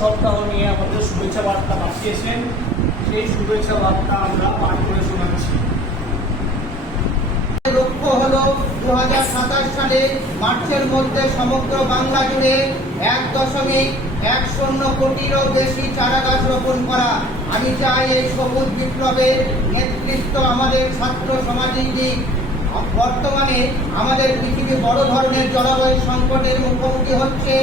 সপ্তাহ নিয়ে আমাদের শুভেচ্ছা বার্তা পাঠিয়েছেন। সেই শুভেচ্ছা বার্তা আমরা পাঠ করে শোনাচ্ছি। লক্ষ্য হলো 2027 সালে মার্চের মধ্যে সমগ্র বাংলা জুড়ে 1.10 কোটিরও বেশি চারা গাছ রোপণ করা। আমি চাই এই সবুজ বিপ্লবের নেতৃত্ব আমাদের ছাত্র সমাজই দিক। বর্তমানে আমাদের পৃথিবী বড় ধরনের জলবায়ু সংকটের মুখোমুখি হচ্ছে।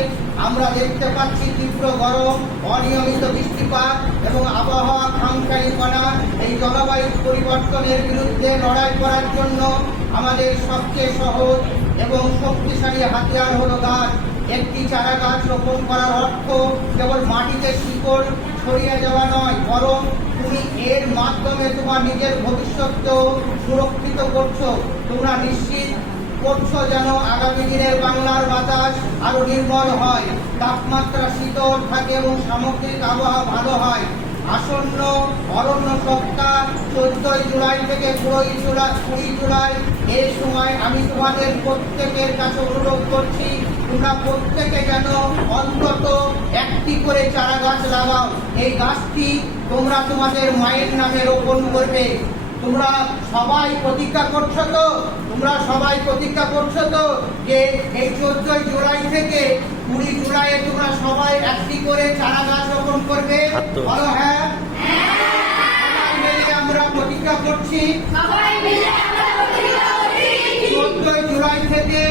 আমরা দেখতে পাচ্ছি তীব্র গরম, অনিয়মিত বৃষ্টিপাত এবং আবহাওয়া খামখেয়ালিপনা। এই জলবায়ু পরিবর্তনের বিরুদ্ধে লড়াই করার জন্য আমাদের সবচেয়ে সহজ এবং শক্তিশালী হাতিয়ার হলো গাছ। একটি চারা গাছ রোপণ করার অর্থ কেবল মাটিতে শিকড় ছড়িয়ে দেওয়া নয়, বরং তুমি এর মাধ্যমে তোমার নিজের ভবিষ্যৎকেও সুরক্ষিত করছো। তোমরা নিশ্চিত করছো যেন আগামী দিনের বাংলার বাতাস আরো নির্মল হয়, তাপমাত্রা শীতল থাকে এবং সামগ্রিক আবহাওয়া ভালো হয়। আসন্ন অরণ্য সপ্তাহ 14 জুলাই থেকে 20 জুলাই এই সময় আমি তোমাদের প্রত্যেকের কাছে অনুরোধ করছি, তোমরা প্রত্যেকে যেন অন্তত একটি করে চারা গাছ লাগাও। এই গাছটি তোমরা তোমাদের মায়ের নামে রোপণ করবে। তোমরা সবাই প্রতিজ্ঞা করছো তো? যে এই 14 জুলাই থেকে 20 জুলাইয়ে তোমরা সবাই একটি করে চারা গাছ রোপণ করবে? বলো হ্যাঁ। সবাই মিলে আমরা প্রতিজ্ঞা করছি 14 জুলাই থেকে